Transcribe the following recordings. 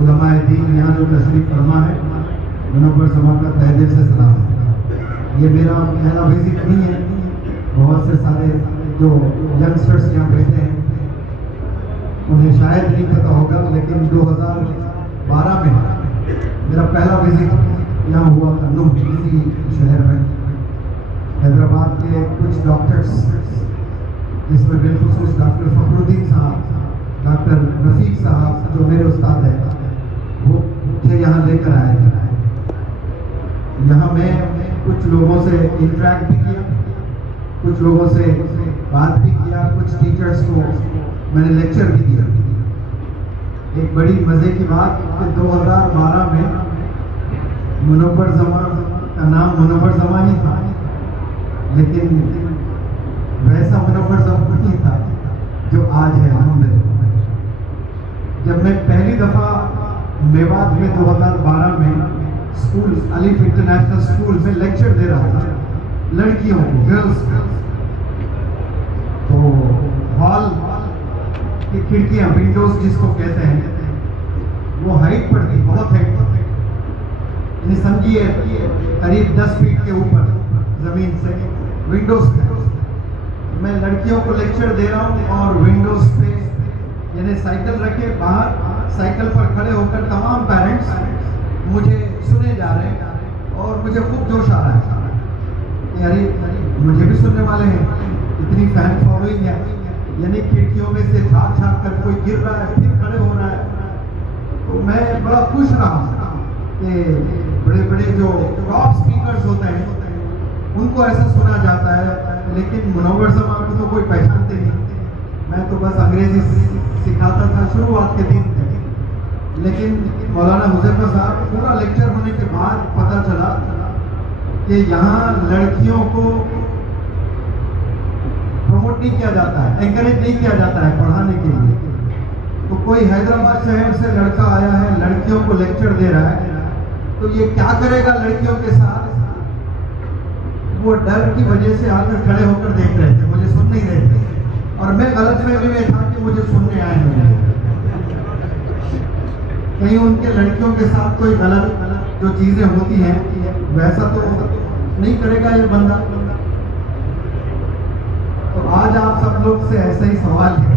علماء دین یہاں جو تشریف فرما ہے، منور زماں کا تہ دل سے سلام ہے۔ یہ میرا پہلا وزٹ نہیں ہے، بہت سے سارے جو ینگسٹرس یہاں بیٹھے ہیں انہیں شاید نہیں پتہ ہوگا، لیکن 2012 میں میرا پہلا وزٹ یہاں ہوا تھا، نوح اسی شہر میں۔ حیدرآباد کے کچھ ڈاکٹرس جس میں بالخصوص ڈاکٹر فخر الدین صاحب، ڈاکٹر رفیق صاحب جو میرے استاد ہیں، وہ مجھے یہاں لے کر آئے تھے۔ یہاں میں کچھ لوگوں سے انٹریکٹ بھی کیا، کچھ لوگوں سے بات بھی کیا، کچھ ٹیچرز کو میں نے لیکچر بھی دیا۔ ایک بڑی مزے کی بات کہ 2012 میں منور زماں کا نام منور زماں ہی تھا، لیکن ویسا منور زماں نہیں تھا جو آج ہے الحمدللہ۔ جب میں پہلی دفعہ میوات میں 2012 میں اسکول الف انٹرنیشنل اسکول میں لیکچر دے رہا تھا لڑکیوں کو، گرلز، تو ہال کی کھڑکیاں، ونڈوز جس کو کہتے ہیں، وہ ہائٹ پر تھی، بہت ہائٹ پر، یعنی سمجھیے قریب 10 فیٹ کے اوپر زمین سے ونڈوز پہ میں لڑکیوں کو لیکچر دے رہا ہوں، اور ونڈوز پہ یعنی سائیکل رکھے باہر، سائیکل پر کھڑے ہو کر تمام پیرنٹس مجھے سنے جا رہے ہیں، اور مجھے خوب جوش آ رہا ہے کہ ارے مجھے بھی سننے والے ہیں، اتنی فین فالوئنگ ہے، یعنی کھڑکیوں میں سے جھانک جھانک کر کوئی گر رہا ہے پھر کھڑے ہو رہا ہے۔ تو میں بڑا خوش رہا کہ بڑے بڑے جو ٹاپ اسپیکرز ہوتے ہیں ان کو ایسا سنا جاتا ہے، لیکن منور زماں کو تو کوئی پہچانتے نہیں۔ میں تو بس انگریزی سکھاتا تھا، شروعات کے دن تھے، لیکن مولانا حذیفہ صاحب پورا لیکچر ہونے کے بعد پتہ چلا کہ یہاں لڑکیوں کو پروموٹ نہیں کیا جاتا ہے، انکریج نہیں کیا جاتا ہے پڑھانے کے لیے۔ تو کوئی حیدرآباد شہر سے لڑکا آیا ہے، لڑکیوں کو لیکچر دے رہا ہے، تو یہ کیا کرے گا لڑکیوں کے ساتھ؟ وہ ڈر کی وجہ سے آ کر کھڑے ہو کر دیکھ رہے تھے، مجھے سن نہیں رہے تھے، اور میں غلط فہمی میں تھا کہ مجھے سننے آئے ہیں، کہیں ان کے لڑکیوں کے ساتھ کوئی غلط جو چیزیں ہوتی ہیں ویسا تو نہیں کرے گا یہ بندہ۔ تو آج آپ سب لوگ سے ایسا ہی سوال ہے،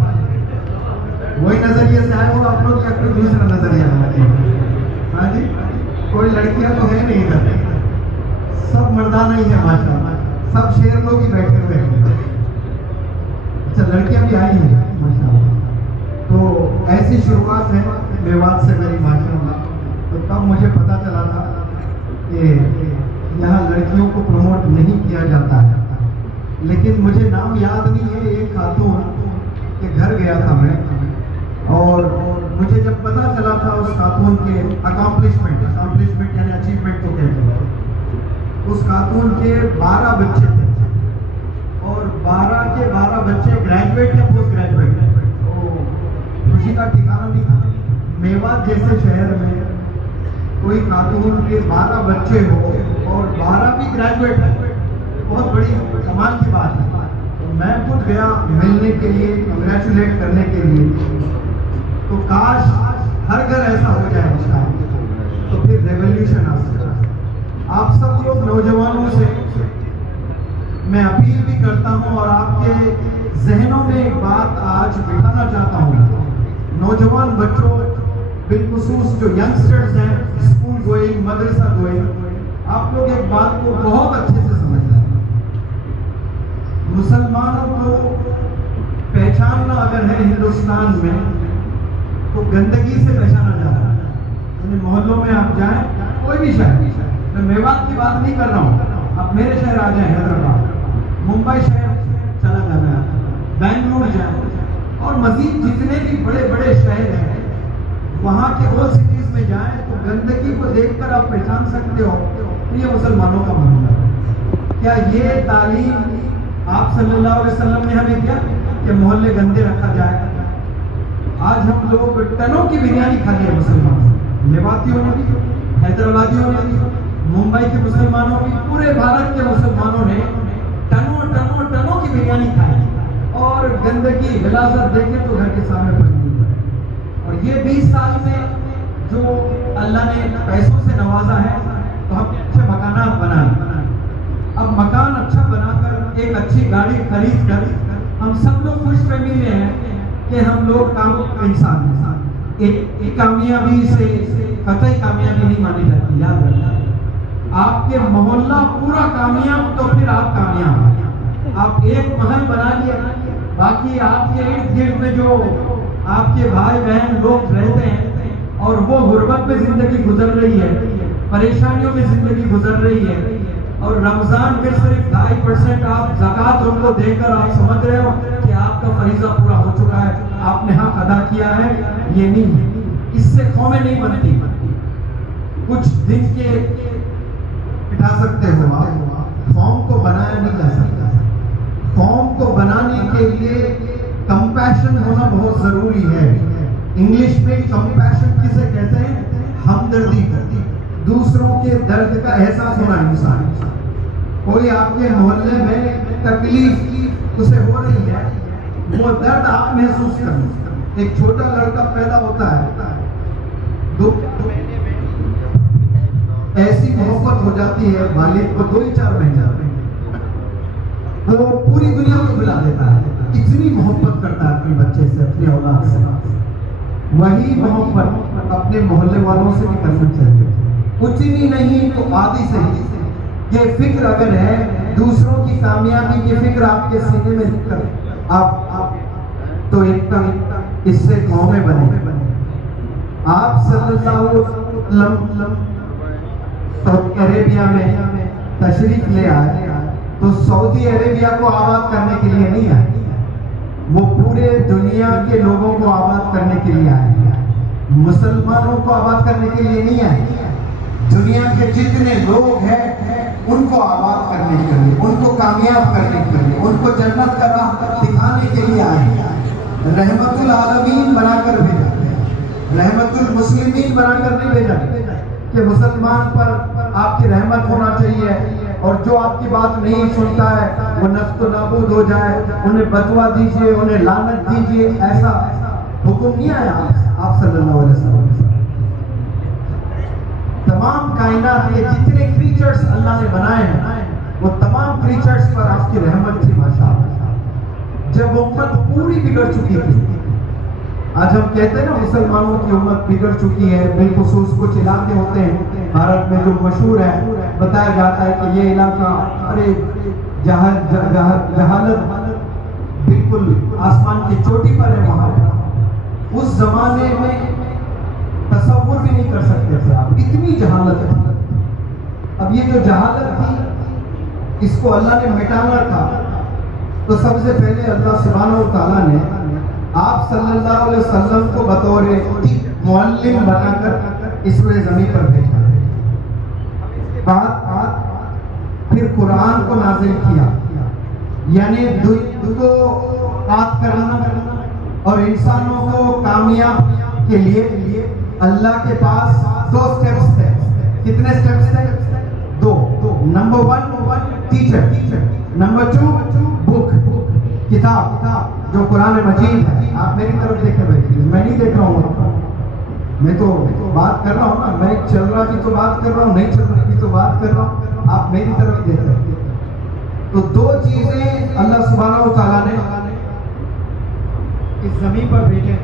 وہی نظریے سے آئے ہو آپ لوگ یا کوئی دوسرا نظریہ ہے؟ ہاں جی، کوئی لڑکیاں تو ہے نہیں ادھر، سب مردانہ ہی ہے ماشاءاللہ، سب شیر لوگ ہی بیٹھے ہوئے ہیں۔ اچھا لڑکیاں بھی آئی ہیں ماشاءاللہ، تو ایسی شروعات ہے میوات سے میری ماشاءاللہ۔ تو تب مجھے پتا چلا تھا کہ یہاں لڑکیوں کو پروموٹ نہیں کیا جاتا ہے، لیکن مجھے نام یاد نہیں ہے ایک خاتون کے گھر گیا تھا میں، اور مجھے جب پتا چلا تھا اس خاتون کے اکامپلشمنٹ یعنی اچیومنٹ کو کہتے ہیں، اس خاتون کے 12 بچے تھے، اور 12 کے 12 بچے گریجویٹ یا پوسٹ گریجویٹ ہیں۔ تو خوشی کا ٹھکانا نہیں تھا، میوات جیسے شہر میں کوئی خاتون کے 12 بچے ہو اور 12 بھی گریجویٹ ہے، بہت بڑی کمال کی بات ہے۔ تو میں خود گیا ملنے کے لیے، کنگریچولیٹ کرنے کے لیے، تو کاش ہر گھر ایسا ہو جائے اس کا، تو پھر ریولیوشن آ سکتا ہے۔ آپ سب لوگ نوجوانوں سے میں اپیل بھی کرتا ہوں، اور آپ کے ذہنوں میں ایک بات آج بٹھانا چاہتا ہوں، نوجوان بچوں بالخصوص جو ینگسٹرز ہیں، اسکول گوئنگ، مدرسہ گوئنگ، آپ لوگ ایک بات کو بہت اچھے سے سمجھتے ہیں، مسلمانوں کو پہچاننا اگر ہے ہندوستان میں تو گندگی سے پہچانا جاتا ہے، یعنی محلوں میں آپ جائیں، کوئی بھی شہر، میں میوات کی بات نہیں کر رہا ہوں، آپ میرے شہر آ جائیں، حیدرآباد، ممبئی شہر چلا جانا ہے، بنگلور جائیں، اور مزید جتنے بھی بڑے بڑے شہر ہیں وہاں کے اولڈ سٹیز میں جائیں، تو گندگی کو دیکھ کر آپ پہچان سکتے ہو کہ یہ مسلمانوں کا محلہ ہے۔ کیا یہ تعلیم آپ صلی اللہ علیہ وسلم نے ہمیں دیا کہ محلے گندے رکھا جائے؟ آج ہم لوگ ٹنوں کی بریانی کھا لیے مسلمانوں، میواتیوں نے بھی، حیدرآبادیوں نے بھی، ممبئی کے مسلمانوں بھی، پورے بھارت کے مسلمانوں نے ٹنوں کی بریانی کھائی، اور گندگی غلاظت دیکھیں تو گھر کے سامنے پڑی ہوئی ہے۔ اور یہ 20 سال میں جو اللہ نے پیسوں سے نوازا ہے تو ہم اچھے مکانات بنائیں. اب مکان اچھا بنا کر ایک اچھی گاڑی خرید کر ہم سب لوگ خوش فہمی ہیں کہ ہم لوگ انسان ایک کامیابی سے قطعی کامیابی نہیں مانی جاتی. یاد رکھنا, آپ کے محلہ پورا کامیاب تو پھر آپ کامیاب. آپ ایک محل بنا لیا, باقی آپ کے ارد گرد میں جو آپ کے بھائی بہن لوگ رہتے ہیں اور وہ غربت میں زندگی گزر رہی ہے, پریشانیوں میں زندگی گزر رہی ہے, اور رمضان میں صرف 2.5% آپ زکوٰۃ ان کو دے کر آپ سمجھ رہے ہو کہ آپ کا فریضہ پورا ہو چکا ہے, آپ نے حق ادا کیا ہے. یہ نہیں ہے, اس سے قومیں نہیں بنتی. کچھ دن کے بٹھا سکتے ہو آپ, قوم کو بنایا نہیں جا سکتا. قوم کو بنانے کے لیے کمپیشن ہونا بہت ضروری ہے. انگلش میں کمپیشن کسے کہتے ہیں؟ ہمدردی کرتی, دوسروں کے درد کا احساس ہونا. انسان کوئی آپ کے محلے میں تکلیف اسے ہو رہی ہے, وہ درد آپ محسوس کریں. ایک چھوٹا لڑکا پیدا ہوتا ہے, دو ایسی محبت ہو جاتی ہے والد کو 2-4 مہینے, وہ پوری دنیا کو بلا دیتا ہے. اتنی محبت کرتا ہے اپنے بچے سے, اپنے اولاد سے. وہی محبت اپنے محلے والوں سے بھی کرنا چاہیے. اتنی نہیں تو آدھی صحیح. یہ فکر اگر ہے, دوسروں کی کامیابی کی فکر آپ کے سینے میں آپ تو ایک اس سے قومیں بنے. آپ صلی اللہ علیہ وسلم سعودی عربیہ میں تشریف لے آئے تو سعودی عربیہ کو آباد کرنے کے لیے نہیں آئے, وہ پورے دنیا کے لوگوں کو آباد کرنے کے لیے آئے. مسلمانوں کو آباد کرنے کے لیے نہیں آئے, دنیا کے جتنے لوگ ہیں ان کو آباد کرنے کے لیے, ان کو کامیاب کرنے کے لیے, ان کو جنت کا راہ دکھانے کے لیے آئے. رحمت العالمین بنا کر بھیجا, رحمت المسلمین بنا کر نہیں بھیجا کہ مسلمان پر آپ کی رحمت ہونا چاہیے اور جو آپ کی بات نہیں سنتا ہے وہ نفس و نابود ہو جائے, انہیں بدوا دیجیے, انہیں لعنت دیجیے. ایسا حکم نہیں آیا آپ صلی اللہ علیہ وسلم. تمام کائنات کے جتنے کریچرز اللہ نے بنائے ہیں وہ تمام کریچرز پر آپ کی رحمت تھی. ماشاءاللہ, جب امت پوری بگڑ چکی تھی, آج ہم کہتے ہیں نا مسلمانوں کی امت بگڑ چکی ہے, بالخصوص کچھ علاقے ہوتے ہیں بھارت میں جو مشہور ہے, بتایا جاتا ہے کہ یہ علاقہ ارے جہالت بالکل آسمان کی چوٹی پر ہے. وہاں اس زمانے میں تصور بھی نہیں کر سکتے تھے آپ, اتنی جہالت ہے. اب یہ جو جہالت تھی اس کو اللہ نے مٹانا تھا, تو سب سے پہلے اللہ سبحانہ و تعالیٰ نے آپ صلی اللہ علیہ وسلم کو بطور معلم بنا کر اس روئے زمین پر بھیجا. بعد پھر قرآن کو نازل کیا, یعنی دنیا کو بات کرنا اور انسانوں کو کامیاب کے لیے اللہ کے پاس 2 سٹیپس تھے. کتنے سٹیپس تھے؟ 2. نمبر 1 ٹیچر, نمبر 2 بک, کتاب جو قرآن مجید ہے. آپ میری طرف دیکھیں بھائی, میں نہیں دیکھ رہا ہوں, میں تو بات کر رہا ہوں نا, میں چل رہا بھی تو بات کر رہا ہوں, نہیں چل رہا بھی تو بات کر رہا ہوں, آپ میری طرف دیکھ رہے ہیں. تو 2 چیزیں اللہ سبحانہ و تعالیٰ نے اس زمین پر بھیجے.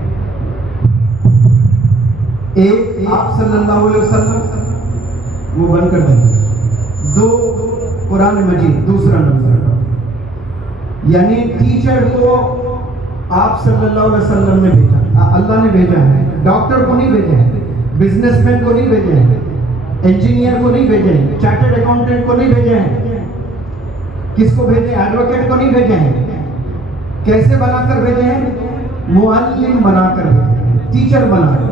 ایک آپ صلی اللہ علیہ وسلم, وہ بند کر دیں. 2 قرآن مجید, دوسرا نمبر یعنی ٹیچر کو آپ صلی اللہ علیہ وسلم نے بھیجا, اللہ نے بھیجا ہے. ڈاکٹر کو نہیں بھیجے ہیں, بزنس مین کو نہیں بھیجے ہیں, انجینئر کو نہیں بھیجے ہیں, چارٹرڈ اکاؤنٹنٹ کو نہیں بھیجے ہیں. کس کو بھیجے؟ ایڈوکیٹ کو نہیں بھیجے ہیں. کیسے بنا کر بھیجے ہیں؟ معلم بنا کر بھیجے ہیں, ٹیچر بنا کر.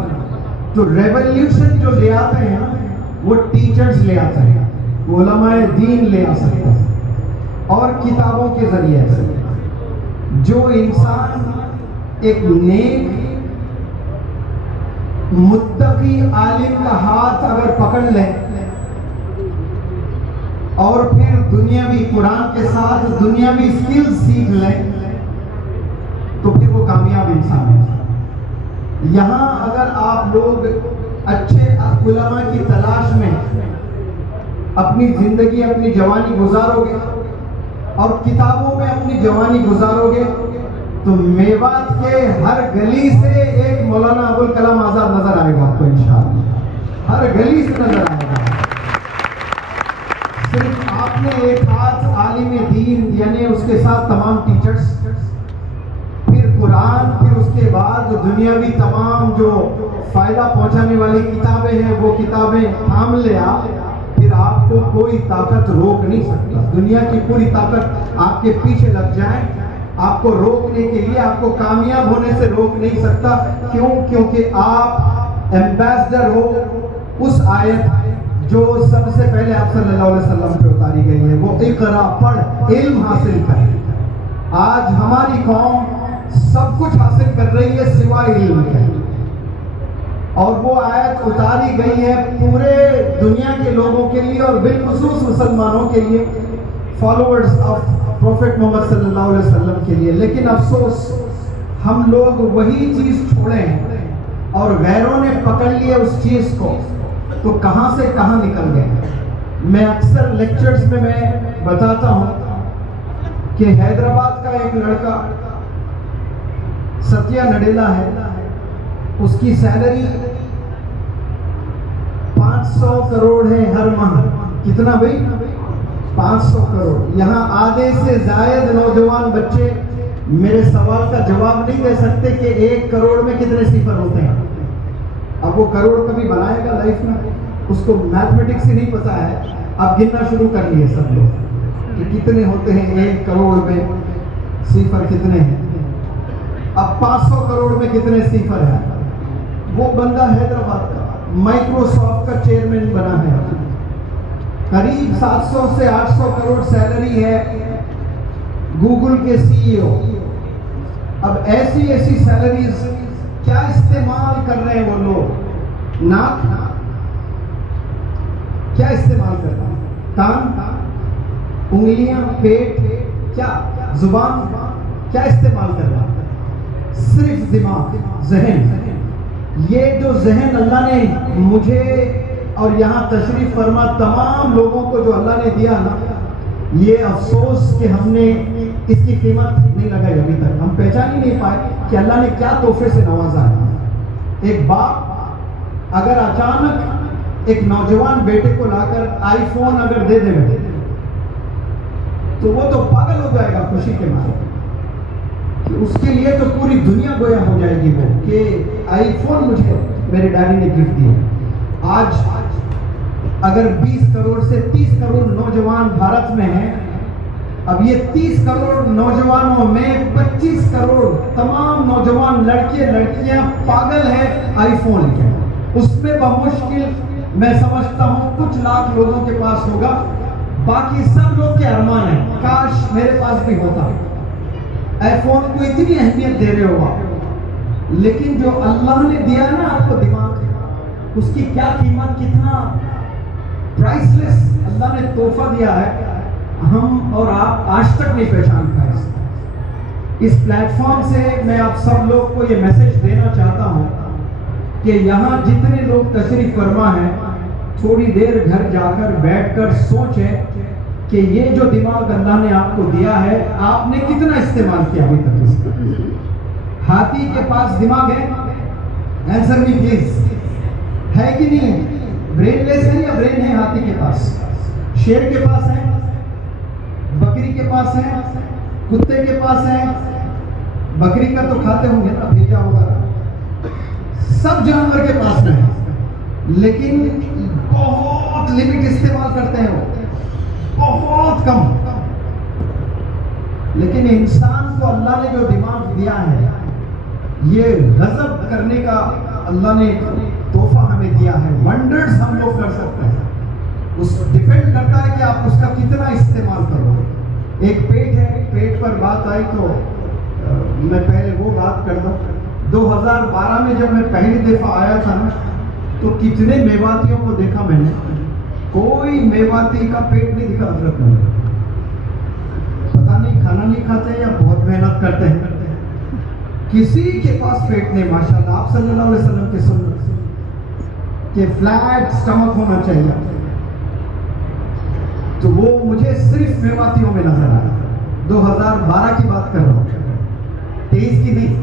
تو ریولیوشن جو لے آتے ہیں وہ ٹیچرز لے آتے ہیں, علماء دین لے آ سکتے ہیں, اور کتابوں کے ذریعے سے. جو انسان ایک نیک متقی عالم کا ہاتھ اگر پکڑ لے اور پھر دنیاوی قرآن کے ساتھ دنیاوی سکل سیکھ لے تو پھر وہ کامیاب انسان ہے. یہاں اگر آپ لوگ اچھے علماء کی تلاش میں اپنی زندگی اپنی جوانی گزارو گے اور کتابوں میں اپنی جوانی گزارو گے تو میوات کے ہر گلی سے ایک مولانا ابوالکلام آزاد نظر آئے گا آپ کو انشاءاللہ، ہر گلی سے نظر آئے گا۔ صرف آپ نے ایک آج عالم دین یعنی اس کے ساتھ تمام ٹیچرز، پھر قرآن، پھر اس کے بعد دنیاوی تمام جو فائدہ پہنچانے والی کتابیں ہیں وہ کتابیں تھام لے آپ، پھر آپ کو کوئی طاقت روک نہیں سکتا۔ دنیا کی پوری طاقت آپ کے پیچھے لگ جائے، آپ کو روکنے کے لیے، آپ کو کامیاب ہونے سے روک نہیں سکتا۔ کیوں؟ کیونکہ آپ ایمبیسڈر ہو اس آیت جو سب سے پہلے آپ صلی اللہ علیہ وسلم پہ اتاری گئی ہے، وہ اقرا، پڑھ، علم حاصل کر۔ آج ہماری قوم سب کچھ حاصل کر رہی ہے سوائے علم کے، اور وہ آیت اتاری گئی ہے پورے دنیا کے لوگوں کے لیے اور بالخصوص مسلمانوں کے لیے، فالوورز آف پروفیٹ محمد صلی اللہ علیہ وسلم کے لیے۔ لیکن افسوس ہم لوگ وہی چیز چھوڑے ہیں اور غیروں نے پکڑ لیا اس چیز کو، تو کہاں سے کہاں نکل گئے۔ میں اکثر لیکچرز میں بتاتا ہوں کہ حیدرآباد کا ایک لڑکا ستیہ نڈیلا ہے، اس کی سیلری 500 کروڑ ہے ہر ماہ۔ کتنا بھائی؟ 500 کروڑ۔ یہاں آدھے سے زائد نوجوان بچے میرے سوال کا جواب نہیں دے سکتے کہ 1 کروڑ میں کتنے صفر ہوتے ہیں۔ اب وہ کروڑ کبھی بنائے گا لائف میں؟ اس کو میتھمیٹکس ہی نہیں پتا ہے۔ اب گننا شروع کر لیے سب لوگ کہ کتنے ہوتے ہیں 1 کروڑ میں، صفر کتنے ہیں۔ اب 500 کروڑ میں کتنے صفر ہیں۔ وہ بندہ حیدرآباد کا مائکروسافٹ کا چیئرمین بنا ہے، قریب 700 سے 800 کروڑ سیلری ہے، گوگل کے CEO۔ اب ایسی سیلریز کیا استعمال کر رہے ہیں وہ لوگ؟ ناک کیا استعمال کر رہے ہیں؟ کان، انگلیاں، پیٹ، کیا زبان کیا استعمال کر رہا ہے؟ صرف دماغ، ذہن۔ یہ جو ذہن اللہ نے مجھے اور یہاں تشریف فرما تمام لوگوں کو جو اللہ نے دیا نا، یہ افسوس کہ ہم نے اس کی قیمت نہیں لگائی ابھی تک، ہم پہچان ہی نہیں پائے کہ اللہ نے کیا تحفے سے نوازا ہے۔ ایک باپ اگر اچانک ایک نوجوان بیٹے کو لا کر آئی فون اگر دے دے تو وہ تو پاگل ہو جائے گا خوشی کے مارے، اس کے لیے تو پوری دنیا گویا ہو جائے گی وہ کہ آئی فون مجھے میرے ڈیڈی نے گفٹ دیا۔ آج اگر 20 کروڑ سے 30 کروڑ نوجوان بھارت میں ہیں، اب یہ 30 کروڑ نوجوانوں میں 25 کروڑ تمام نوجوان لڑکیاں پاگل ہیں آئی فون کے۔ اس میں بمشکل میں سمجھتا ہوں کچھ لاکھ لوگوں کے پاس ہوگا، باقی سب لوگ کے ارمان ہیں کاش میرے پاس بھی ہوتا۔ آئی فون کو اتنی اہمیت دے رہے ہو آپ، لیکن جو اللہ نے دیا نا آپ کو دماغ، اس کی کیا قیمت، کتنا پرائس لیس اللہ نے تحفہ دیا ہے، ہم اور آپ آج تک نہیں پہچان پائے۔ اس پلیٹ فارم سے میں آپ سب لوگ کو یہ میسج دینا چاہتا ہوں کہ یہاں جتنے لوگ تشریف فرما ہیں، تھوڑی دیر گھر جا کر بیٹھ کر سوچیں کہ یہ جو دماغ اللہ نے آپ کو دیا ہے آپ نے کتنا استعمال کیا ابھی تک اس کا۔ ہاتھی کے پاس دماغ ہے؟ آنسر می پلیز، ہے کہ نہیں؟ برین لیس ہے یا برین ہے ہاتھی کے پاس؟ شیر کے پاس ہے، بکری کے پاس ہے، کتے کے پاس ہے، بکری کا تو کھاتے ہوں گے نا، بھیجا ہوگا، سب جانور کے پاس ہے، لیکن بہت لمٹ استعمال کرتے ہیں وہ، بہت کم۔ لیکن انسان کو اللہ نے جو دماغ دیا ہے، یہ غضب کرنے کا اللہ نے تحفہ ہمیں دیا ہے، ونڈرز ہم لوگ کر سکتے ہیں۔ اس ڈیپینڈ کرتا ہے کہ آپ اس کا کتنا استعمال کرو۔ ایک پیٹ ہے، پیٹ پر بات آئی تو میں پہلے وہ بات کر دوں۔ 2012 میں جب میں پہلی دفعہ آیا تھا نا، تو کتنے میواتیوں کو دیکھا میں نے، کوئی میواتی کا پیٹ نہیں دکھا حضرت میں، پتہ نہیں کھانا نہیں کھاتے یا بہت محنت کرتے ہیں، کسی کے پاس پیٹ نہیں، ماشاءاللہ آپ صلی اللہ علیہ وسلم کی سنت۔ کہ فلیٹ سٹمک ہونا چاہیے، تو وہ مجھے صرف میواتیوں میں نظر آیا. 2012 کی بات کر رہا ہوں، 23 کی نہیں.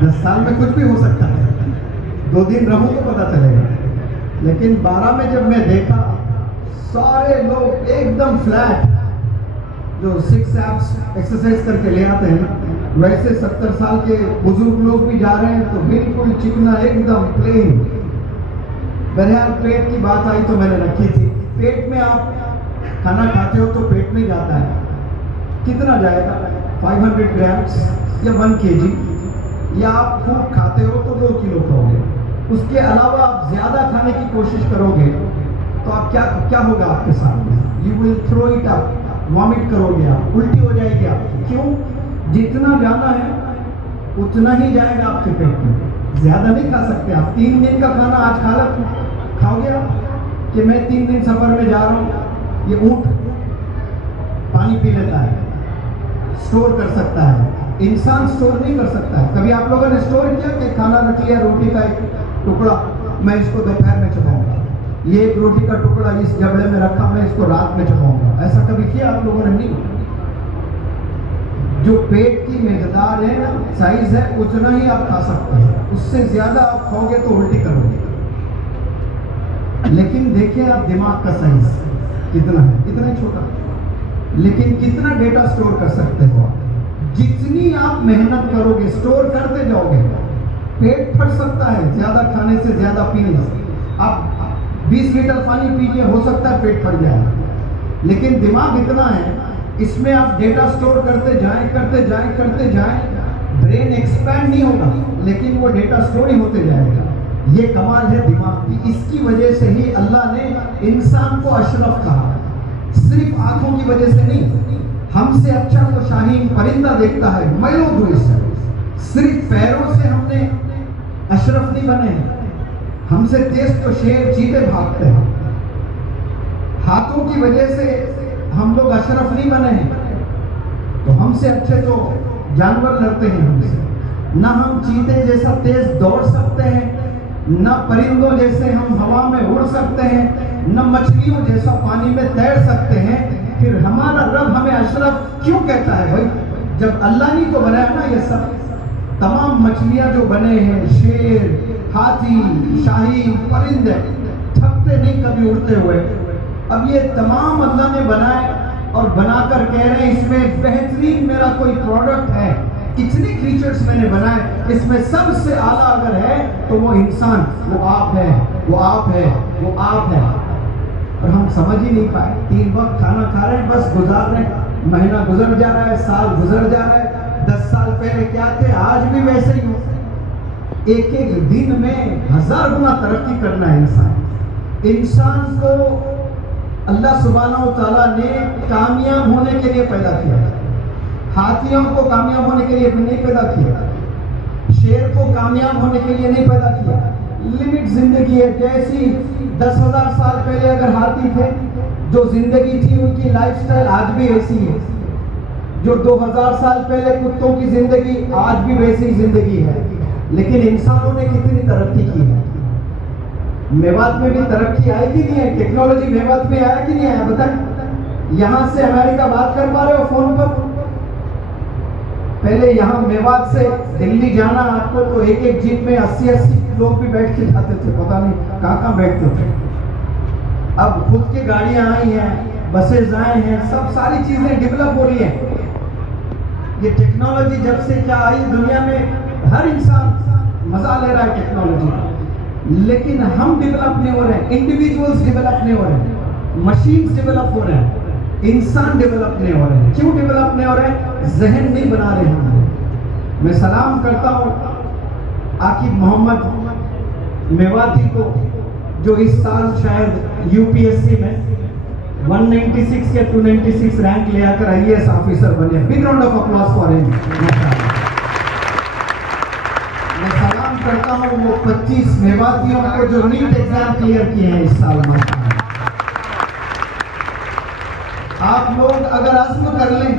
10 سال میں کچھ بھی ہو سکتا ہے، 2 دن رہوں تو پتا چلے گا. لیکن 12 میں جب میں دیکھا سارے لوگ ایک دم فلیٹ، جو 6 ایپس ایکسرسائز کر کے لے آتے ہیں نا، ویسے 70 سال کے بزرگ لوگ بھی جا رہے ہیں تو بالکل چکنا ایک دم پلین. بہرحال پیٹ کی بات آئی تو میں نے رکھی تھی. پیٹ میں آپ کھانا کھاتے ہو تو پیٹ میں جاتا ہے، کتنا جائے گا؟ 500 گرامز یا 1 kg. یا آپ خوب کھاتے ہو تو 2 کلو کھاؤ گے. اس کے علاوہ آپ زیادہ کھانے کی کوشش کرو گے تو آپ کیا ہوگا آپ کے سامنے؟ You will through it up, vomit کرو گے آپ، الٹی ہو جائے گی آپ. کیوں؟ جتنا جانا ہے اتنا ہی جائے گا آپ کے پیٹ میں، زیادہ نہیں کھا سکتے آپ. 3 دن کا کھانا آج کھاؤ گے آپ کہ میں 3 دن سفر میں جا رہا ہوں. یہ اونٹ پانی پی لیتا ہے، سٹور کر سکتا ہے، انسان سٹور نہیں کر سکتا ہے. کبھی آپ لوگوں نے سٹور کیا کہ کھانا رکھ لیا، روٹی کا ایک ٹکڑا میں اس کو دوپہر میں چباؤں گا، یہ ایک روٹی کا ٹکڑا اس جبڑے میں رکھا میں اس کو رات میں چباؤں گا؟ ایسا کبھی کیا آپ لوگوں نے؟ نہیں. جو پیٹ کی مقدار ہے نا، سائز ہے، اتنا ہی آپ کھا سکتے ہیں. اس سے زیادہ آپ کھاؤ گے تو الٹی کرو گے. لیکن دیکھیں آپ دماغ کا سائز کتنا ہے، اتنا چھوٹا، لیکن کتنا ڈیٹا سٹور کر سکتے ہو آپ. جتنی آپ محنت کرو گے، سٹور کرتے جاؤ گے، پیٹ پھٹ سکتا ہے زیادہ کھانے سے، زیادہ پینے سے. آپ 20 لیٹر پانی پیجئے، ہو سکتا ہے پیٹ پھٹ جائے. لیکن دماغ اتنا ہے، اس میں آپ ڈیٹا سٹور کرتے جائیں، برین ایکسپینڈ نہیں ہوگا لیکن وہ ڈیٹا سٹور ہی ہوتے جائے گا. یہ کمال ہے دماغ کی. اس کی وجہ سے ہی اللہ نے انسان کو اشرف کہا، صرف آنکھوں کی وجہ سے نہیں. ہم سے اچھا وہ شاہین پرندہ دیکھتا ہے، میلوں دور سے. صرف پیروں سے ہم نے اشرف نہیں بنے، ہم سے تیز تو شیر چیتے بھاگتے ہیں. ہاتھوں کی وجہ سے ہم لوگ اشرف نہیں بنے ہیں، تو ہم سے اچھے تو جانور لڑتے ہیں ہم سے. نہ ہم چیتے جیسا تیز دوڑ سکتے ہیں، نہ پرندوں جیسے ہم ہوا میں اڑ سکتے ہیں، نہ مچھلیوں جیسا پانی میں تیر سکتے ہیں. پھر ہمارا رب ہمیں اشرف کیوں کہتا ہے بھائی؟ جب اللہ نے تو بنایا نا یہ سب. تمام مچھلیاں جو بنے ہیں، شیر، ہاتھی، شاہین، پرندے، تھکتے نہیں کبھی اڑتے ہوئے. اب یہ تمام اللہ نے بنائے اور بنا کر کہہ رہے ہیں اس میں بہترین میرا کوئی پروڈکٹ ہے. اتنے کریچرز میں نے بنائے، اس میں سب سے اعلیٰ اگر ہے تو وہ انسان، وہ آپ ہے، وہ آپ ہے، وہ آپ ہے. اور ہم سمجھ ہی نہیں پائے. 3 وقت کھانا کھا رہے ہیں، بس گزار رہے ہیں. مہینہ گزر جا رہا ہے، سال گزر جا رہا ہے. 10 سال پہلے کیا تھے، آج بھی ویسے ہی ہو. ایک دن میں 1000 گنا ترقی کرنا ہے انسان کو. اللہ سبحانہ و تعالیٰ نے کامیاب ہونے کے لیے پیدا کیا. ہاتھیوں کو کامیاب ہونے کے لیے نہیں پیدا کیا، شیر کو کامیاب ہونے کے لیے نہیں پیدا کیا. لمٹ زندگی ہے. جیسی 10,000 سال پہلے اگر ہاتھی تھے، جو زندگی تھی ان کی لائف سٹائل آج بھی ایسی ہے. جو 2000 سال پہلے کتوں کی زندگی، آج بھی ویسی زندگی ہے. لیکن انسانوں نے کتنی ترقی کی ہے. میوات میں بھی ترقی آئی کہ نہیں ہے؟ ٹیکنالوجی میوات میں آیا کہ نہیں آیا؟ بتائیں. یہاں سے امریکہ بات کر پا رہے ہو فون پر؟ پہلے یہاں میوات سے دلی جانا آپ کو تو ایک جیپ میں 80 لوگ بھی بیٹھ کے جاتے تھے، پتہ نہیں کہاں بیٹھتے تھے. اب خود کی گاڑیاں آئی ہیں، بسیں آئے ہیں، سب ساری چیزیں ڈیولپ ہو رہی ہیں. یہ ٹیکنالوجی جب سے کیا آئی دنیا میں، ہر انسان مزہ لے رہا ہے ٹیکنالوجی کا. لیکن ہم ڈیولپ نہیں ہو رہے ہیں، انڈیویجولز ڈیولپ نہیں ہو رہے ہیں، مشینز ڈیولپ ہو رہے ہیں، انسان ڈیولپ نہیں ہو رہے ہیں. کیوں ڈیولپ نہیں ہو رہے ہیں؟ ذہن نہیں بنا رہے ہیں. میں سلام کرتا ہوں عاقب محمد میواتی کو، جو اس سال شاید UPSC میں 196 یا 296 رینک لے آ کر IAS آفیسر بنے. بگ راؤنڈ آف اپلاس فار ہم. میں سلام کرتا ہوں وہ 25 میواتیوں کو جو نیٹ ایگزام کلیئر کیے ہیں اس سال. آپ لوگ اگر عزم کر لیں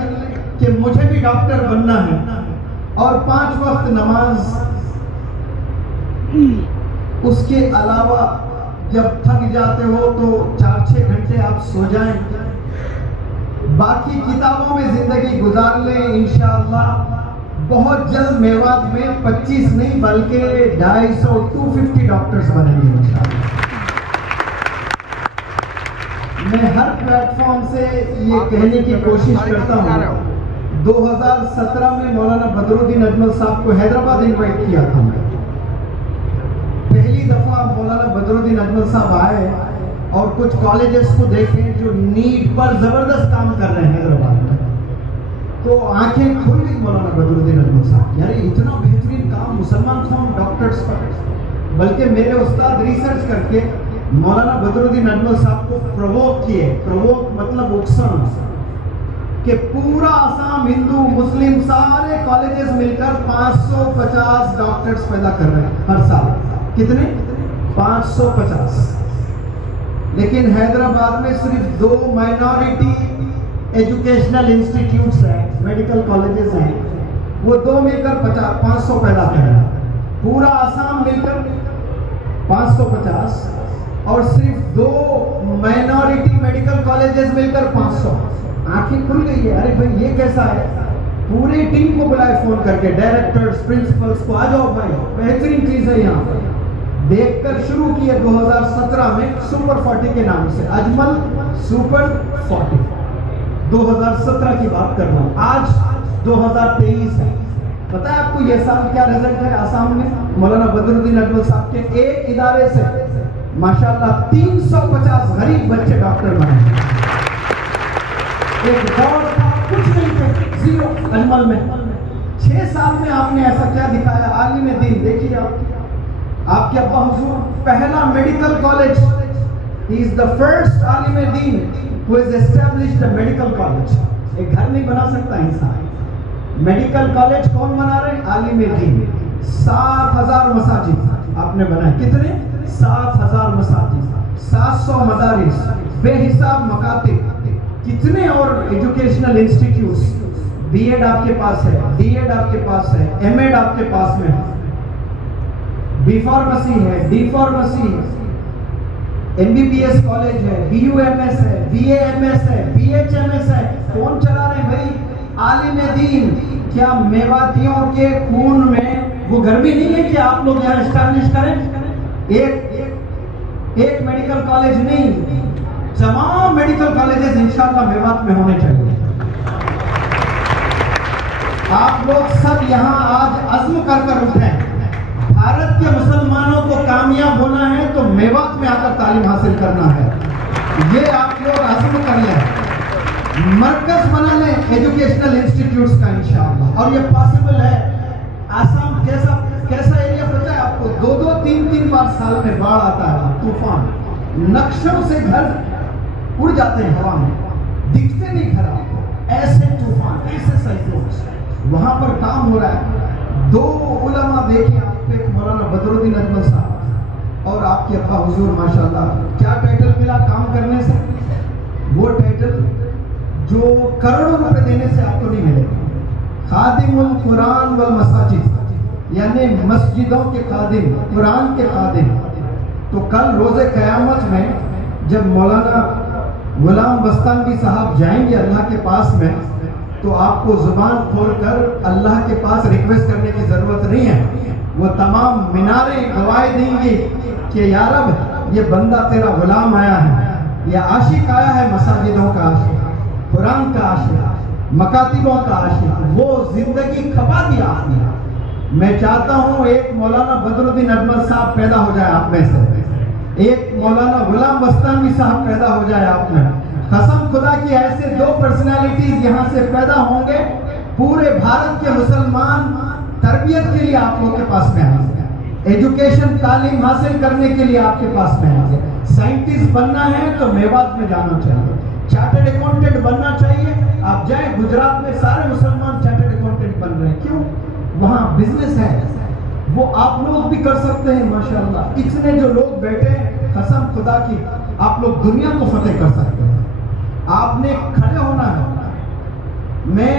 کہ مجھے بھی ڈاکٹر بننا ہے اور 5 وقت نماز اس کے علاوہ جب تھک جاتے ہو تو 4-6 گھنٹے آپ سو جائیں، باقی کتابوں میں زندگی گزار لیں، انشاءاللہ بہت جلد میوات میں 25 نہیں بلکہ 250 ڈاکٹرز بنیں گے انشاءاللہ۔ میں ہر پلیٹ فارم سے یہ کہنے کی کوشش کرتا ہوں، 2017 میں مولانا بدر الدین اجمل صاحب کو حیدرآباد انوائٹ کیا تھا، پہلی دفعہ مولانا بدر الدین اجمل صاحب آئے اور کچھ کالجز کو دیکھیں جو نیٹ پر زبردست کام کر رہے ہیں حیدرآباد میں، تو آنکھیں کھل گئی مولانا بدر الدین اجمل صاحب، یعنی اتنا بہترین کام مسلمان قوم ڈاکٹرز پر۔ بلکہ میرے استاد ریسرچ کر کے مولانا بدر الدین اجمل صاحب کو پرووک کیے، پرووک مطلب اکسانا، کہ پورا آسام ہندو مسلم سارے کالجز مل کر 550 ڈاکٹرز پیدا کر رہے ہیں ہر سال۔ کتنے؟ 550۔ لیکن حیدرآباد میں صرف 2 مائنورٹی ایجوکیشنل انسٹیٹیوٹس ہیں، میڈیکل کالجز ہیں، وہ 2 مل کر 500 پیدا کر رہے ہیں، پورا آسام مل کر 550 اور صرف 2 مائنورٹی میڈیکل کالجز مل کر 500۔ آنکھیں کھل گئی ہے، ارے بھائی یہ کیسا ہے؟ پوری ٹیم کو بلائے فون کر کے، ڈائریکٹرز پرنسپلز کو، آ جاؤ بھائی بہترین چیز ہے یہاں پر، دیکھ کر شروع کیے 2017 میں سپر 40 کے نام سے، اجمل سپر 40۔ 2017 کی بات کر رہا ہوں، آج 2023 ہے۔ پتہ ہے آپ کو یہ سال کیا رزلٹ ہے آسام میں؟ مولانا بدر الدین اجمل صاحب کے ایک ادارے سے ماشاءاللہ 350 غریب بچے ڈاکٹر بنے۔ ایک دور تھا کچھ نہیں تھے، زیرو اجمل میں، 6 سال میں آپ نے ایسا کیا دکھایا؟ عالم دین دیکھیے آپ کے ابا حضور پہلا medical college, he is the first عالم دین who has established a medical college۔ ایک گھر نہیں بنا سکتا انسان، میڈیکل کالج کون بنا رہے ہیں؟ عالم دین۔ 7,000 مساجد آپ نے بنائے، کتنے؟ 7,000 مساجد، 700 مدارس، بے حساب مکاتب، کتنے اور ایجوکیشنل انسٹیٹیوٹس، بی ایڈ آپ کے پاس ہے، ڈی ایڈ آپ کے پاس ہے، ایم ایڈ آپ کے پاس میں ہے، بی فارمیسی ہے، ڈی فارمیسی ہے، M B B S college ہے، بی یو ایم ایس ہے، بی اے ایم ایس ہے، بی ایچ ایم ایس ہے، کون چلا رہے ہیں بھائی؟ عالم دین۔ کیا میواتیوں کے خون میں وہ گرمی نہیں ہے کہ آپ لوگ یہاں اسٹیبلش کریں؟ ایک میڈیکل کالج نہیں، تمام میڈیکل کالجز انشاءاللہ میوات میں ہونے چاہیے۔ آپ لوگ سب یہاں آج عزم کر کر اٹھیں، بھارت کے مسلمانوں کو کامیاب ہونا ہے تو میوات میں آ کر تعلیم حاصل کرنا ہے، یہ آپ لوگ عزم کر لیں، مرکز بنا لیں ایجوکیشنل انسٹیٹیوٹس کا انشاءاللہ، اور یہ پاسبل ہے۔ آسام کیسا ایریا پتہ ہے آپ کو؟ 2 3 بار سال میں باڑھ آتا ہے، طوفان، نقشوں سے گھر اڑ جاتے ہیں ہوا میں، دکھتے نہیں گھر آپ کو، ایسے طوفان، ایسے سائیکلون، وہاں پر کام ہو رہا ہے۔ 2 علماء دیکھیں آپ، ایک مولانا بدر الدین اجمل صاحب اور آپ کے ابا حضور، ماشاءاللہ کیا ٹائٹل ملا کام کرنے سے؟ وہ ٹائٹل جو کروڑوں روپے دینے سے آپ کو نہیں ملے گا، خادم القرآن والمساجد، یعنی مسجدوں کے خادم، قرآن کے خادم۔ تو کل روز قیامت میں جب مولانا غلام بستانوی صاحب جائیں گے اللہ کے پاس میں، تو آپ کو زبان کھول کر اللہ کے پاس ریکویسٹ کرنے کی ضرورت نہیں ہے، وہ تمام میناریں گواہی دیں گی کہ یا رب یہ بندہ تیرا غلام آیا ہے، یہ عاشق آیا ہے، مساجدوں کا عاشق، قرآن کا عاشق، مکاتبوں کا عاشق، وہ زندگی کھپا دیا آپ نے۔ میں چاہتا ہوں ایک مولانا بدر الدین اجمل صاحب پیدا ہو جائے آپ میں سے، ایک مولانا غلام بستانوی صاحب پیدا ہو جائے آپ میں، قسم خدا کی ایسے 2 پرسنالٹیز یہاں سے پیدا ہوں گے، پورے بھارت کے مسلمان تربیت کے لیے آپ لوگ کے پاس میں آئیں گے، ایجوکیشن تعلیم حاصل کرنے کے لیے آپ کے پاس میں آئیں گے۔ سائنٹسٹ بننا ہے تو میوات میں جانا چاہیے، چارٹرڈ اکاؤنٹنٹ بننا چاہیے، آپ جائیں گجرات میں سارے مسلمان چارٹرڈ اکاؤنٹنٹ بن رہے ہیں، کیوں؟ وہاں بزنس ہے، وہ آپ لوگ بھی کر سکتے ہیں ماشاءاللہ۔ اتنے جو لوگ بیٹھے ہیں، قسم خدا کی آپ لوگ دنیا کو فتح کر سکتے ہیں، آپ نے کھڑے ہونا ہے۔ میں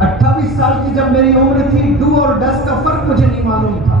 28 سال کی جب میری عمر تھی، ڈو اور ڈس کا فرق مجھے نہیں معلوم تھا،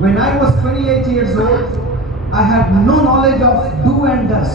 When I was 28 years old, I had no knowledge of do and does.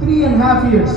3.5 years.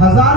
1000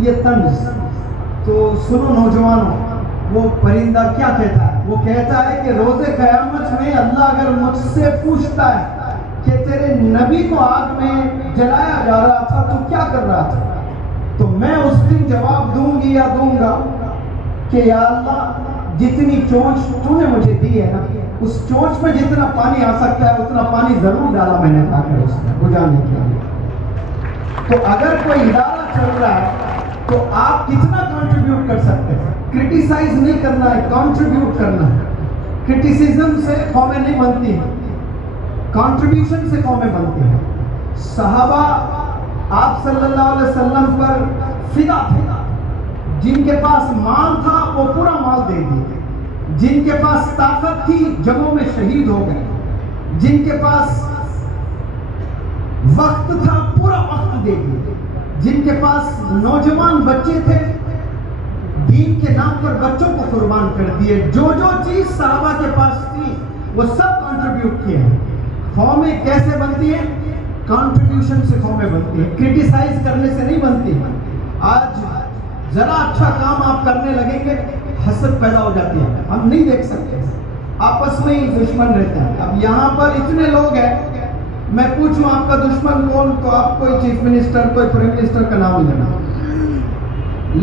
یہ طنز. تو سنو نوجوانوں, وہ پرندہ کیا کہتا ہے؟ وہ کہتا ہے کہ روز قیامت میں اللہ اگر مجھ سے پوچھتا ہے کہ تیرے نبی کو آگ میں جلایا جا رہا تھا تو کیا کر رہا تھا, تو میں اس دن جواب دوں گی یا دوں گا کہ یا اللہ جتنی چونچ تو نے مجھے دی ہے نا, اس چونچ میں جتنا پانی آ سکتا ہے اتنا پانی ضرور ڈالا میں نے جا کر اس میں بجھانے کے لیے. تو اگر کوئی ادارہ چل رہا ہے تو آپ کتنا کنٹریبیوٹ کر سکتے ہیں؟ کرٹیسائز نہیں کرنا ہے, کنٹریبیوٹ کرنا ہے. کرٹیسزم سے قومیں نہیں بنتی ہیں, کنٹریبیوشن سے قومیں بنتی ہیں. صحابہ آپ صلی اللہ علیہ وسلم پر فدا تھے, جن کے پاس مال تھا وہ پورا مال دے دیے, جن کے پاس طاقت تھی جنگوں میں شہید ہو گئے, جن کے پاس وقت تھا پورا وقت دے دیے, جن کے پاس نوجوان بچے تھے دین کے نام پر بچوں کو قربان کر دیے. جو چیز صحابہ کے پاس تھی وہ سب کنٹریبیوٹ کیے ہیں. قومیں کیسے بنتی ہیں؟ کنٹریبیوشن سے قومیں بنتی ہیں, کرٹیسائز کرنے سے نہیں بنتی. آج ذرا اچھا کام آپ کرنے لگیں گے حسد پیدا ہو جاتی ہے, ہم نہیں دیکھ سکتے, آپس میں ہی دشمن رہتے ہیں. اب یہاں پر اتنے لوگ ہیں, میں پوچھوں آپ کا دشمن کون, تو آپ کوئی چیف منسٹر کوئی پرائم منسٹر کا نام لینا,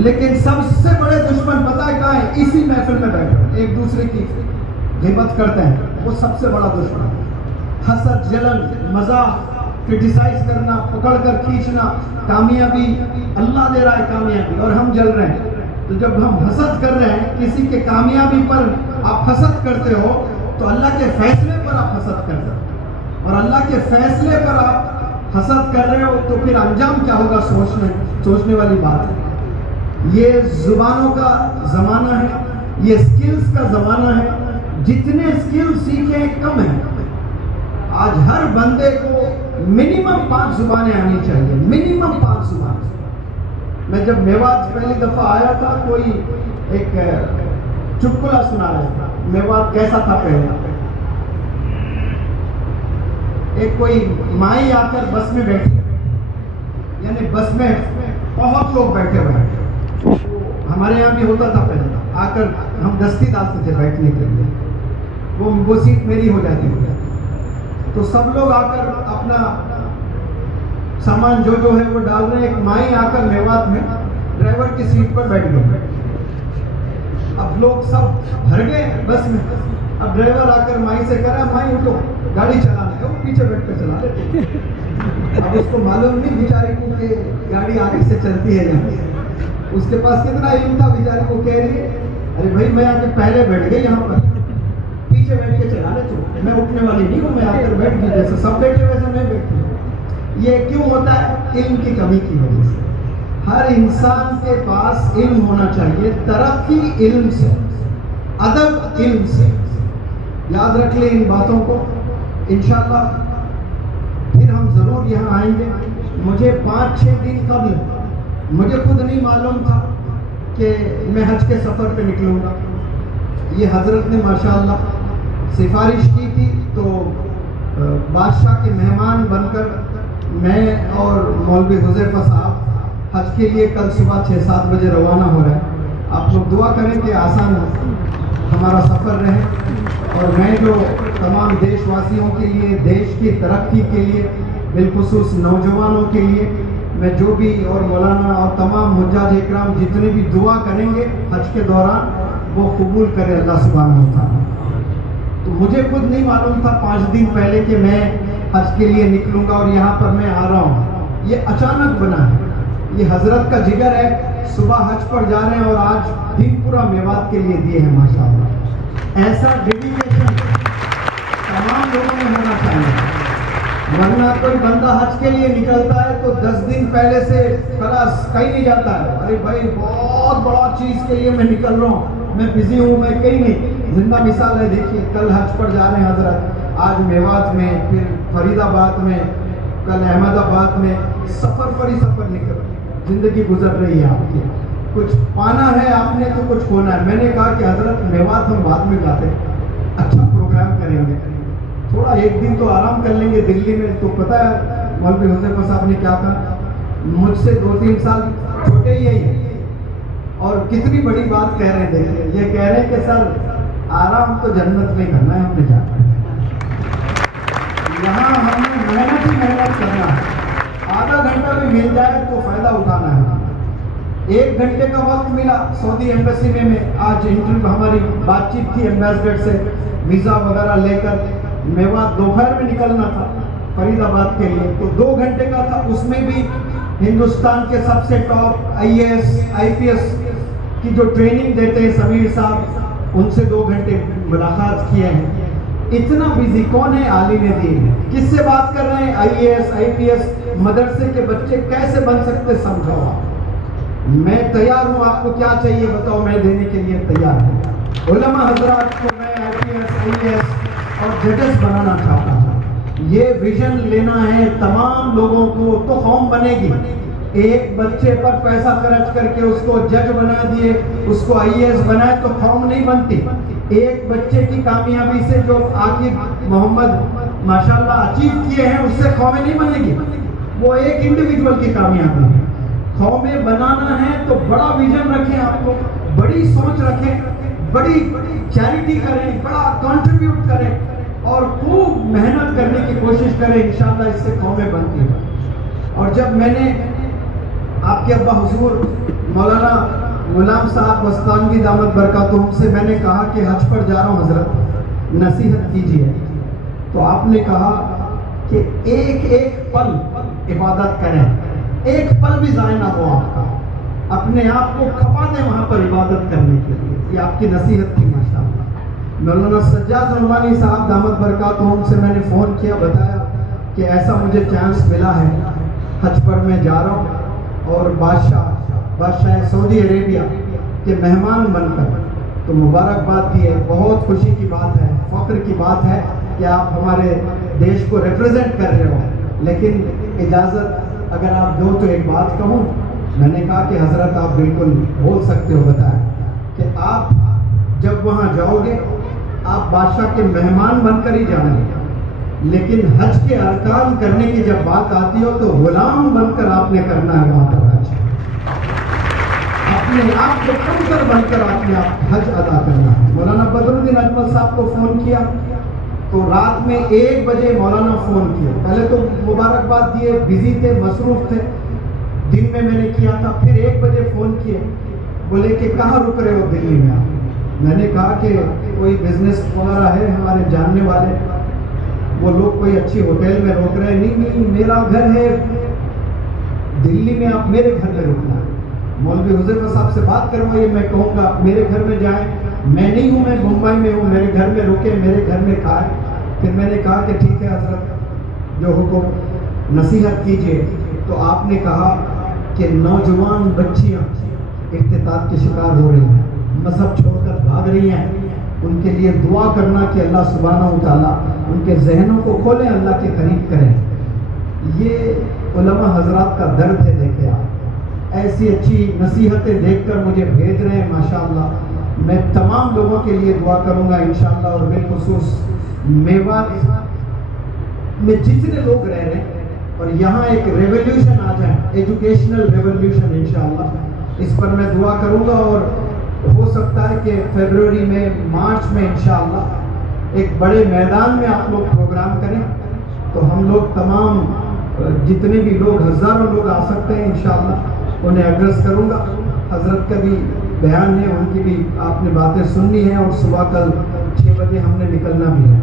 لیکن سب سے بڑے دشمن پتہ ہے کہاں ہیں؟ اسی محفل میں بیٹھے ایک دوسرے کی غیبت کرتے ہیں, وہ سب سے بڑا دشمن. حسد, جلن, مزاح, کرٹیسائز کرنا, پکڑ کر کھینچنا, کامیابی اللہ دے رہا ہے کامیابی اور ہم جل رہے ہیں. تو جب ہم حسد کر رہے ہیں کسی کے کامیابی پر آپ حسد کرتے ہو تو اللہ کے فیصلے پر آپ حسد کرتے ہو, اور اللہ کے فیصلے پر آپ حسد کر رہے ہو تو پھر انجام کیا ہوگا سوچنے والی بات ہے. یہ زبانوں کا زمانہ ہے, یہ سکلز کا زمانہ ہے. جتنے سکل سیکھیں کم ہیں. آج ہر بندے کو منیمم 5 زبانیں آنی چاہیے, منیمم 5 زبانیں. میں جب میوات پہلی دفعہ آیا تھا کوئی ایک چٹکلا سنا رہا تھا, میوات کیسا تھا پہلے. ایک کوئی مائی آ کر بس میں بیٹھی, یعنی بس میں بہت لوگ بیٹھے ہوئے, ہمارے یہاں بھی ہوتا تھا پہلے, آ کر ہم دستی ڈالتے تھے بیٹھنے کے لیے, وہ سیٹ میری ہو جاتی تھی. تو سب لوگ آ کر اپنا سامان جو ہے وہ ڈال رہے ہیں. ایک مائی آ کر میوات میں ڈرائیور کی سیٹ پر بیٹھ گئے. اب لوگ سب بھر گئے بس میں. اب ڈرائیور آ کر مائی سے کہہ رہا, مائی اٹھو گاڑی چلانا ہے, وہ پیچھے بیٹھ کر چلا رہے. اب اس کو معلوم نہیں بیچاری کو کہ گاڑی آگے سے چلتی ہے یہاں. اس کے پاس کتنا علم تھا, بیچاری کو کہہ رہی ہے ارے بھائی میں آ کے پہلے بیٹھ گئی یہاں پر, پیچھے بیٹھ کے چلا رہے, تو میں اٹھنے والی نہیں ہوں, میں آ کر بیٹھ گئی, جیسے سب بیٹھے ویسے میں بیٹھی ہوں. یہ کیوں ہوتا ہے؟ علم کی کمی کی وجہ سے. ہر انسان کے پاس علم ہونا چاہیے, ترقی علم سے, ادب علم سے. یاد رکھ لیں ان باتوں کو, انشاءاللہ پھر ہم ضرور یہاں آئیں گے. مجھے 5-6 دن قبل مجھے خود نہیں معلوم تھا کہ میں حج کے سفر پہ نکلوں گا. یہ حضرت نے ماشاءاللہ سفارش کی تھی, تو بادشاہ کے مہمان بن کر میں اور مولوی حذیفہ صاحب حج کے لیے کل صبح 6-7 بجے روانہ ہو رہے ہیں. آپ لوگ دعا کریں کہ آسان ہمارا سفر رہے, اور میں جو تمام دیش واسیوں کے لیے, دیش کی ترقی کے لیے, بالخصوص نوجوانوں کے لیے, میں جو بھی اور مولانا اور تمام حجاج اکرام جتنے بھی دعا کریں گے حج کے دوران, وہ قبول کرے اللہ سبحانہ و تعالیٰ. تو مجھے خود نہیں معلوم تھا 5 دن پہلے کہ میں حج کے لیے نکلوں گا اور یہاں پر میں آ رہا ہوں. یہ اچانک بنا ہے, یہ حضرت کا جگر ہے. صبح حج پر جا رہے ہیں اور آج دن پورا میوات کے لیے دیے ہیں ماشاءاللہ. ایسا ڈیڈیکیشن تمام لوگوں میں ہونا چاہیے, ورنہ کوئی بندہ حج کے لیے نکلتا ہے تو 10 دن پہلے سے خلاص کہیں نہیں جاتا ہے. ارے بھائی بہت بڑا چیز کے لیے میں نکل رہا ہوں, میں بزی ہوں, میں کہیں نہیں. زندہ مثال ہے, دیکھیے کل حج پر جا رہے ہیں حضرت, آج میوات میں, پھر فرید آباد میں, کل احمد آباد میں, سفر پر ہی سفر نکل زندگی گزر رہی ہے آپ کی. کچھ پانا ہے آپ نے تو کچھ کھونا ہے. میں نے کہا کہ حضرت میوات ہم بعد میں جاتے, اچھا پروگرام کریں گے, تھوڑا 1 دن تو آرام کر لیں گے دلی میں. تو پتہ ہے مولوی حذیفہ صاحب نے کیا کہا, مجھ سے 2-3 سال چھوٹے ہی ہیں اور کتنی بڑی بات کہہ رہے ہیں. دیکھیں یہ کہہ رہے ہیں کہ سر آرام تو جنت میں کرنا ہے ہم نے جا کر, یہاں ہم نے محنت ہی محنت کرنا ہے. آدھا گھنٹہ بھی مل جائے تو فائدہ اٹھانا ہے. 1 گھنٹے کا وقت ملا سعودی ایمبیسی میں آج انٹرویو ہماری بات چیت تھی ایمبیسڈر سے, ویزا وغیرہ لے کر میوات دوپہر میں نکلنا تھا فرید آباد کے لیے, تو 2 گھنٹے کا تھا. اس میں بھی ہندوستان کے سب سے ٹاپ IAS IPS کی جو ٹریننگ دیتے ہیں سمیر صاحب, ان سے 2 گھنٹے ملاقات کیے ہیں. اتنا بزی کون ہے عالم دین, کس سے بات کر رہے ہیں؟ IAS IPS مدرسے کے بچے کیسے بن سکتے سمجھو آپ. میں تیار ہوں, آپ کو کیا چاہیے بتاؤ, میں دینے کے لیے تیار ہوں. علماء حضرات کو میں IPS IAS اور ججز بنانا چاہتا ہوں. یہ ویژن لینا ہے تمام لوگوں کو تو قوم بنے گی. ایک بچے پر پیسہ خرچ کر کے اس کو جج بنا دیے, اس کو IAS بنائے تو قوم نہیں بنتی. ایک بچے کی کامیابی سے جو عاقب محمد ماشاءاللہ اچیو کیے ہیں اس سے قومیں نہیں بنے گی. وہ ایک انڈیویجول کی کامیابی ہے. قومیں بنانا ہے تو بڑا ویژن رکھیں, آپ کو بڑی سوچ رکھیں, بڑی چیریٹی کریں, بڑا کنٹریبیوٹ کریں اور خوب محنت کرنے کی کوشش کریں. انشاءاللہ اس سے قومیں بنتی ہیں. اور جب میں نے آپ کے ابا حضور مولانا غلام صاحب بستانوی دامت برکاتہم سے میں نے کہا کہ حج پر جا رہا ہوں حضرت نصیحت کیجیے, تو آپ نے کہا کہ ایک ایک پل عبادت کریں, ایک پل بھی ضائع نہ ہو آپ کا, اپنے آپ کو کھپا دیں وہاں پر عبادت کرنے کے لیے. یہ آپ کی نصیحت تھی ماشاءاللہ. مولانا سجاد عنوانی صاحب دامت برکاتہم سے میں نے فون کیا, بتایا کہ ایسا مجھے چانس ملا ہے, حج پر میں جا رہا ہوں اور بادشاہ سعودی عربیہ کے مہمان بن کر, تو مبارکباد دی ہے, بہت خوشی کی بات ہے, فخر کی بات ہے کہ آپ ہمارے دیش کو ریپرزینٹ کر رہے ہو. لیکن اجازت اگر آپ دو تو ایک بات کہوں. میں نے کہا کہ حضرت آپ بالکل بول سکتے ہو, بتائیں کہ آپ جب وہاں جاؤ گے آپ بادشاہ کے مہمان بن کر ہی جائیں گے, لیکن حج کے ارکان کرنے کی جب بات آتی ہو تو غلام بن کر آپ نے کرنا ہے وہاں پر حج. اپنے آپ کو کم کر بن کر آپ نے حج ادا کرنا ہے. مولانا بدر الدین اجمل صاحب کو فون کیا تو رات میں 1 بجے مولانا فون کیا. پہلے تو مبارکباد دیے, بزی تھے, مصروف تھے, دن میں نے کیا تھا, پھر 1 بجے فون کیے, بولے کہ کہاں رک رہے ہو دلی میں آپ. میں نے کہا کہ کوئی بزنس وغیرہ ہے ہمارے جاننے والے, وہ لوگ کوئی اچھی ہوٹل میں روک رہے ہیں. نہیں میرا گھر ہے دلی میں, آپ میرے گھر میں رکنا ہے. مولوی حذیفہ صاحب سے بات کروائیے, میں کہوں گا آپ میرے گھر میں جائیں. میں نہیں ہوں, میں ممبئی میں ہوں, میرے گھر میں رکے, میرے گھر میں کھائے. پھر میں نے کہا کہ ٹھیک ہے حضرت جو حکم نصیحت کیجیے. تو آپ نے کہا کہ نوجوان بچیاں افتتاح کے شکار ہو رہی ہیں, مذہب چھوڑ کر بھاگ رہی ہیں, ان کے لیے دعا کرنا کہ اللہ سبحانہ و تعالیٰ ان کے ذہنوں کو کھولیں, اللہ کے قریب کریں. یہ علماء حضرات کا درد ہے. دیکھیں آپ ایسی اچھی نصیحتیں دیکھ کر مجھے بھیج رہے ہیں ماشاءاللہ. میں تمام لوگوں کے لیے دعا کروں گا انشاءاللہ, اور بالخصوص میوات میں جتنے لوگ رہ رہے ہیں اور یہاں ایک ریولیوشن آ جائے, ایجوکیشنل ریولیوشن انشاءاللہ, اس پر میں دعا کروں گا. اور ہو سکتا ہے کہ فیبروری میں, مارچ میں انشاءاللہ ایک بڑے میدان میں آپ لوگ پروگرام کریں, تو ہم لوگ تمام جتنے بھی لوگ, ہزاروں لوگ آ سکتے ہیں انشاءاللہ, انہیں ایڈریس کروں گا. حضرت کا بھی بیان ہے, ان کی بھی آپ نے باتیں سننی ہیں, اور صبح کل 6 بجے ہم نے نکلنا بھی ہے.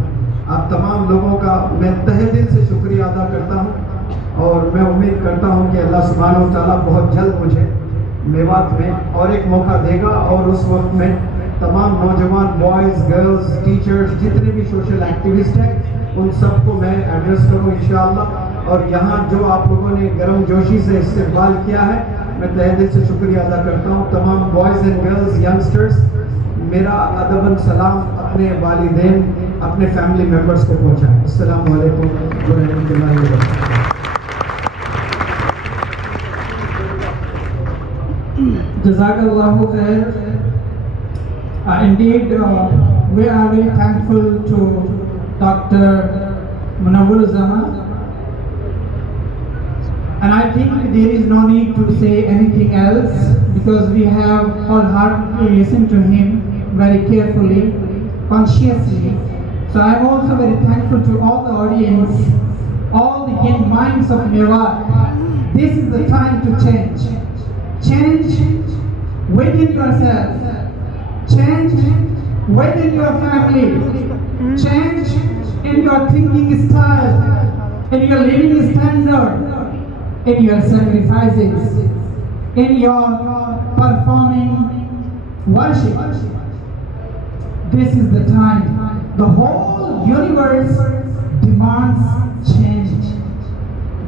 آپ تمام لوگوں کا میں تہہ دل سے شکریہ ادا کرتا ہوں, اور میں امید کرتا ہوں کہ اللہ سبحانہ و تعالیٰ بہت جلد مجھے میوات میں اور ایک موقع دے گا, اور اس وقت میں تمام نوجوان بوائز, گرلز, ٹیچرز, جتنے بھی سوشل ایکٹیوسٹ ہیں, ان سب کو میں ایڈریس کروں انشاءاللہ. اور یہاں جو آپ لوگوں نے گرم جوشی سے استقبال کیا ہے, میں تہہ دل سے شکریہ ادا کرتا ہوں. تمام بوائز اینڈ گرلز, ینگسٹرز, میرا ادباً سلام اپنے والدین, اپنے فیملی ممبرز کو پہنچائیں. السلام علیکم ورحمۃ اللہ وبرکاتہ. Jazakallahu khair. Indeed, we are very thankful to Dr. Munawwar Zaman. And I think there is no need to say anything else because we have wholeheartedly listened to him very carefully, consciously. So I'm also very thankful to all the audience, all the young minds of Mewat. This is the time to change. Change within yourself. Change within your family. Change in your thinking style, in your living standard, in your sacrifices, in your performing worship. This is the time. The whole universe demands change.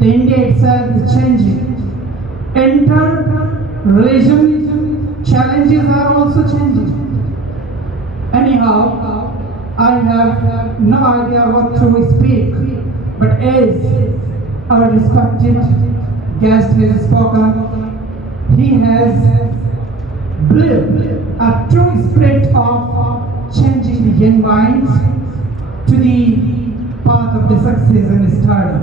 The India itself is changing. Inter-religion challenges are also changing. Anyhow, I have no idea what to speak, but as our respected guest has spoken, he has lived a true spirit of changing the young minds to the path of the success and stardom.